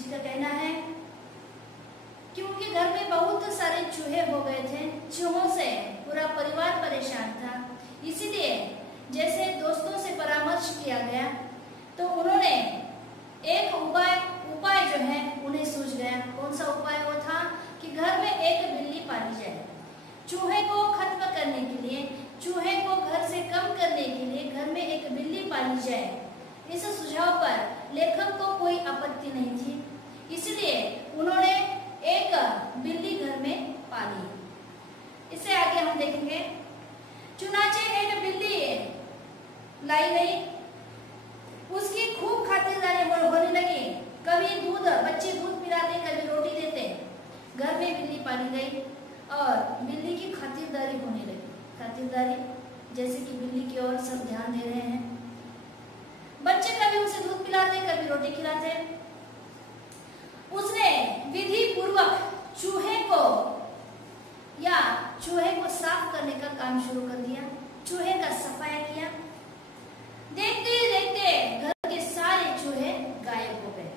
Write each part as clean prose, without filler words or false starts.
जी का कहना है कि उनके घर में बहुत सारे चूहे हो गए थे। चूहों से पूरा परिवार परेशान था। इसीलिए जैसे दोस्तों से परामर्श किया गया तो उन्होंने एक उपाय जो है उन्हें सूझ गया। कौन सा उपाय वो था कि घर में एक बिल्ली पाली जाए। चूहे को खत्म करने के लिए, चूहे को घर से कम करने के लिए घर में एक बिल्ली पाली जाए। इस सुझाव पर लेखक को कोई आपत्ति नहीं थी, इसलिए उन्होंने एक बिल्ली घर में पाली। इससे आगे हम देखेंगे, चुनाचे एक बिल्ली लाई गई, उसकी खूब खातिरदारी होने लगी। कभी बच्चे दूध पिलाते, कभी रोटी देते। घर में बिल्ली पाली गई और बिल्ली की खातिरदारी होने लगी। खातिरदारी जैसे कि बिल्ली की ओर सब ध्यान दे रहे हैं। बच्चे कभी उसे दूध पिलाते, कभी रोटी खिलाते। उसने विधि पूर्वक चूहे को साफ करने का काम शुरू कर दिया। चूहे का सफाया किया। देखते देखते घर के सारे चूहे गायब हो गए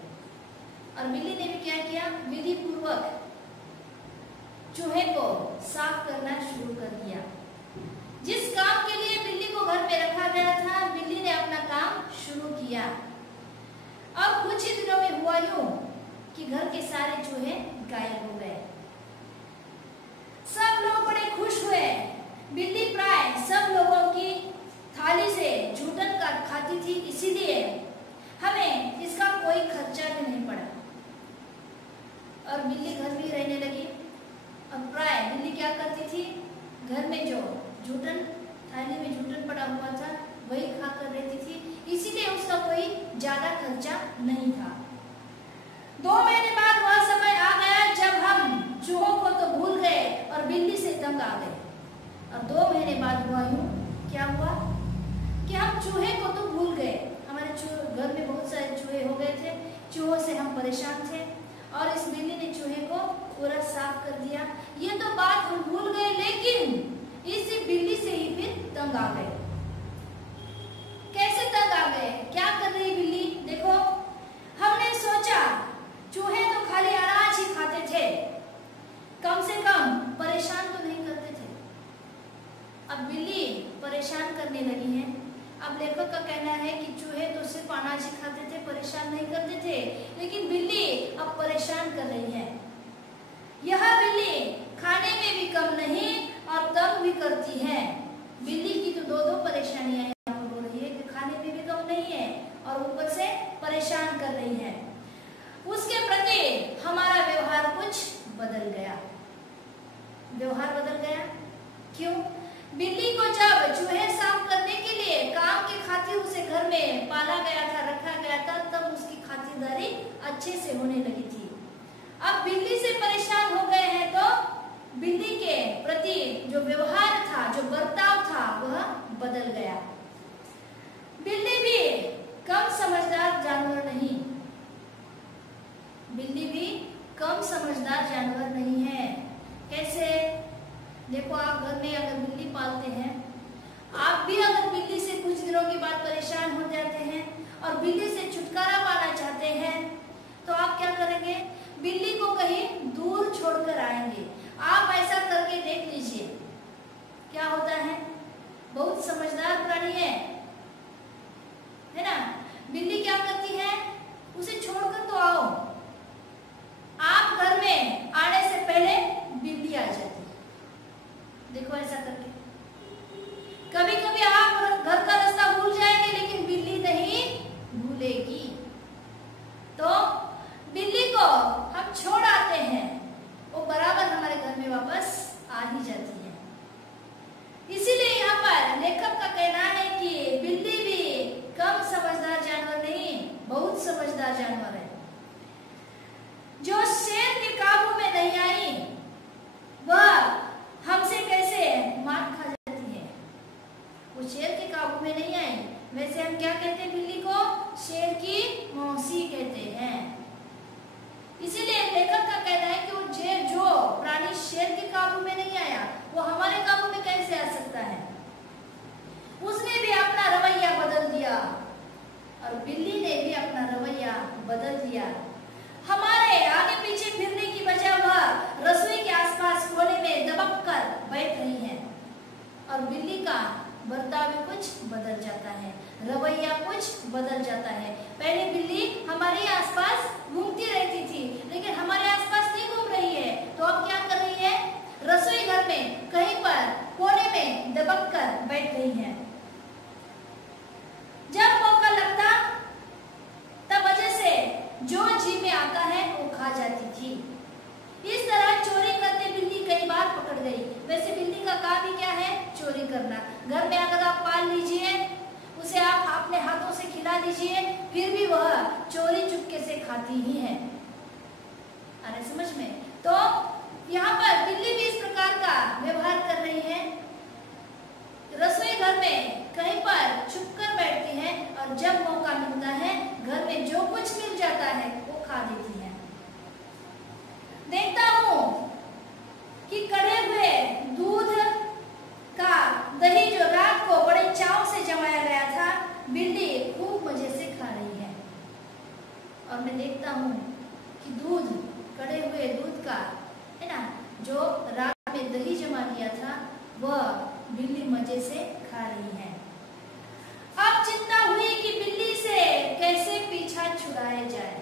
और बिल्ली ने भी क्या किया, विधि पूर्वक चूहे को साफ करना शुरू कर दिया। जिस काम के लिए बिल्ली को घर में रखा गया था, बिल्ली ने अपना काम शुरू किया। अब कुछ ही दिनों में हुआ यूं कि घर के सारे चूहे गायब हो गए। सब लोग बड़े खुश हुए। बिल्ली प्राय सब लोगों की थाली से जूठन खाती थी, इसीलिए हमें इसका कोई खर्चा भी नहीं पड़ा और बिल्ली घर में रहने लगी। और प्राय बिल्ली क्या करती थी, घर में जो जूठन, थाली में जूठन पड़ा हुआ था वही खाकर रहती थी, इसीलिए उसका कोई ज्यादा खर्चा नहीं था। 2 महीने बाद वह समय आ गया जब हम चूहों को तो भूल गए और बिल्ली से तंग आ गए। और 2 महीने बाद हुआ यूं, क्या हुआ कि हम चूहे को तो भूल गए। हमारे घर में बहुत सारे चूहे हो गए थे, चूहों से हम परेशान थे और इस बिल्ली ने चूहे को पूरा साफ कर दिया। ये तो बात हम भूल गए, लेकिन इस बिल्ली से ही फिर तंग आ गए। कैसे तंग आ गए, क्या कर रही बिल्ली, देखो। हमने सोचा चूहे तो खाली अनाज ही खाते थे, कम से कम परेशान तो नहीं करते थे। अब बिल्ली परेशान करने लगी है। अब लेखक का कहना है कि चूहे तो सिर्फ अनाज ही खाते थे, परेशान नहीं करते थे, लेकिन बिल्ली अब परेशान कर रही है। यह बिल्ली खाने में भी कम नहीं और तंग भी करती है। बिल्ली की तो दो परेशानियां यहाँ पर हो रही है कि खाने में भी कम नहीं है और ऊपर से परेशान कर रही है। उसके प्रति हमारा व्यवहार कुछ बदल गया। व्यवहार बदल गया क्यों? बिल्ली को जब चूहे साफ करने के लिए काम के खातिर उसे घर में पाला गया था, रखा गया था, तब उसकी खातिरदारी अच्छे से होने लगी थी। अब बिल्ली से परेशान हो गए हैं तो बिल्ली के प्रति जो व्यवहार था, जो बर्ताव था, वह बदल गया। बिल्ली भी कम समझदार जानवर नहीं, बिल्ली भी कम समझदार जानवर नहीं है। कैसे? देखो, आप घर में अगर बिल्ली पालते हैं, आप भी अगर बिल्ली से कुछ दिनों के बाद परेशान हो जाते हैं और बिल्ली से छुटकारा पाना चाहते हैं, तो आप क्या करेंगे? बिल्ली को कहीं दूर छोड़कर आएंगे। आप ऐसा करके देख लीजिए, क्या होता है। बहुत समझदार प्राणी है ना। बिल्ली क्या करती है, उसे छोड़कर तो आओ। आप घर में आने से पहले बिल्ली आ जाती है। देखो ऐसा करके। कभी कभी आप घर का रास्ता भूल जाएंगे, लेकिन बिल्ली नहीं भूलेगी। तो बिल्ली को हम छोड़ आते हैं, वो बराबर हमारे घर में वापस आ ही जाती है। इसीलिए यहाँ पर लेखक का कहना है कि बिल्ली भी कम समझदार जानवर नहीं, बहुत समझदार जानवर है। जो शेर के काबू में नहीं आई, वह हमसे कैसे मार खा जाती है। वो शेर के काबू में नहीं आई। वैसे हम क्या कहते हैं बिल्ली को? शेर की मौसी कहते हैं। इसीलिए लेखक का कहना है कि वो जो प्राणी शेर के काबू में नहीं आया, वो हमारे काबू में कैसे आ सकता है। उसने भी अपना रवैया बदल दिया और बिल्ली ने भी अपना रवैया बदल दिया। हम और बिल्ली का बर्ताव भी कुछ बदल जाता है, रवैया कुछ बदल जाता है। पहले बिल्ली हमारे आसपास घूमती रहती थी, लेकिन हमारे आसपास नहीं घूम रही है, तो अब क्या कर रही है? रसोई घर में कहीं पर कोने में दबक कर बैठ रही है। जब मौका लगता तब वजह से जो जी में आता है वो खा जाती थी। इस तरह चोरी करते बिल्ली कई बार पकड़ गई। वैसे बिल्ली का काम ही क्या है? चोरी करना। घर में अगर आप पाल लीजिए, उसे आप अपने हाथों से खिला दीजिए, फिर भी वह चोरी चुपके से खाती ही है। आ रहा समझ में? तो यहाँ पर बिल्ली भी इस प्रकार का व्यवहार कर रही है। रसोई घर में कहीं पर छुपकर बैठती है और जब मौका मिलता है घर में जो कुछ मिल जाता है वो खा देती है। देखता हूँ कि कड़े हुए दूध का दही जो रात को बड़े चाव से जमाया गया था, बिल्ली खूब मजे से खा रही है। और मैं देखता हूँ कि दूध, कड़े हुए दूध का है ना, जो रात में दही जमा लिया था वह बिल्ली मजे से खा रही है। अब चिंता हुई कि बिल्ली से कैसे पीछा छुड़ाया जाए।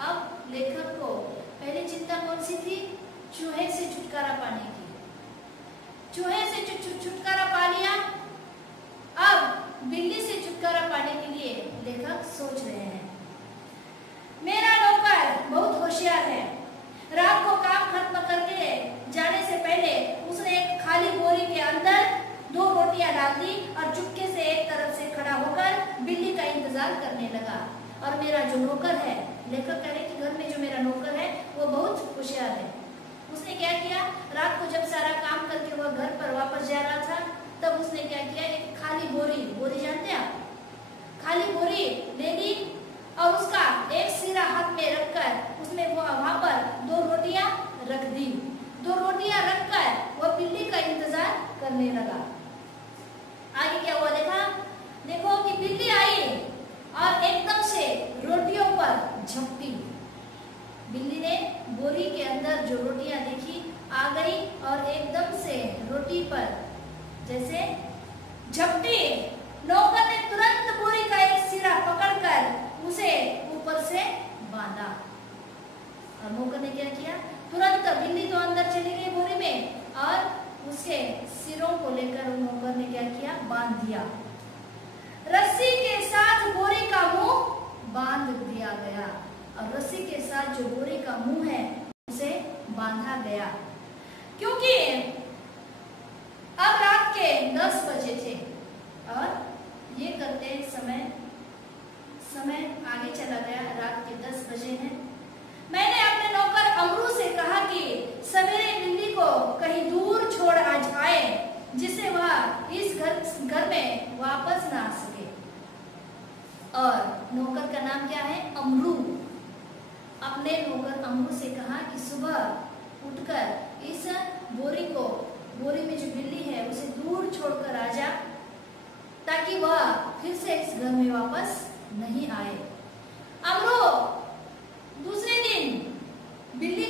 अब लेखक को पहले चिंता कौन सी थी? चूहे से छुटकारा पाने की। चूहे से छुटकारा पा लिया, अब बिल्ली से छुटकारा पाने के लिए लेखक सोच रहे हैं। मेरा नौकर बहुत होशियार है। रात को काम खत्म करके जाने से पहले उसने एक खाली बोरी के अंदर 2 रोटियां डाल दी और चुपके से एक तरफ से खड़ा होकर बिल्ली का इंतजार करने लगा। और मेरा जो नौकर है, लेखक कह रहे कि घर में जो मेरा नौकर है वो बहुत होशियार है। उसने क्या किया? रात को जब सारा काम करके वह घर पर वापस जा रहा था, तब उसने क्या किया? एक खाली बोरी जानते हैं आप? खाली बोरी ले ली और उसका एक सिरा हाथ में रखकर उसने वो वहां पर 2 रोटियां रख दी। 2 रोटियां रखकर वह बिल्ली का इंतजार करने लगा। आगे क्या हुआ देखो कि बिल्ली आई और एकदम से रोटियों पर झपटी। बिल्ली ने बोरी के अंदर जो रोटियां देखी, आ गई और एकदम से रोटी पर जैसे झपटी। नौकर ने तुरंत बोरी का एक सिरा पकड़कर उसे ऊपर से बांधा। और नौकर ने क्या किया? तुरंत बिल्ली तो अंदर चली गई बोरी में और उसके सिरों को लेकर नौकर ने क्या किया? बांध दिया। रस्सी के साथ बोरी का मुंह बांध दिया गया और रस्सी के साथ जो बोरी का मुंह है उसे बांधा गया। क्योंकि अब रात के 10 बजे थे और ये करते समय आगे चला गया। रात के 10 बजे हैं। मैंने अपने नौकर अमरू से कहा कि सवेरे बिल्ली को कहीं दूर छोड़ आज आए, जिससे वह इस घर में वापस ना आ सके। और नौकर का नाम क्या है? अमरू। अपने नौकर अमरू से कहा कि सुबह उठकर इस बोरी में जो बिल्ली है उसे दूर छोड़कर आ जा, ताकि वह फिर से इस घर में वापस नहीं आए। अमरू दूसरे दिन बिल्ली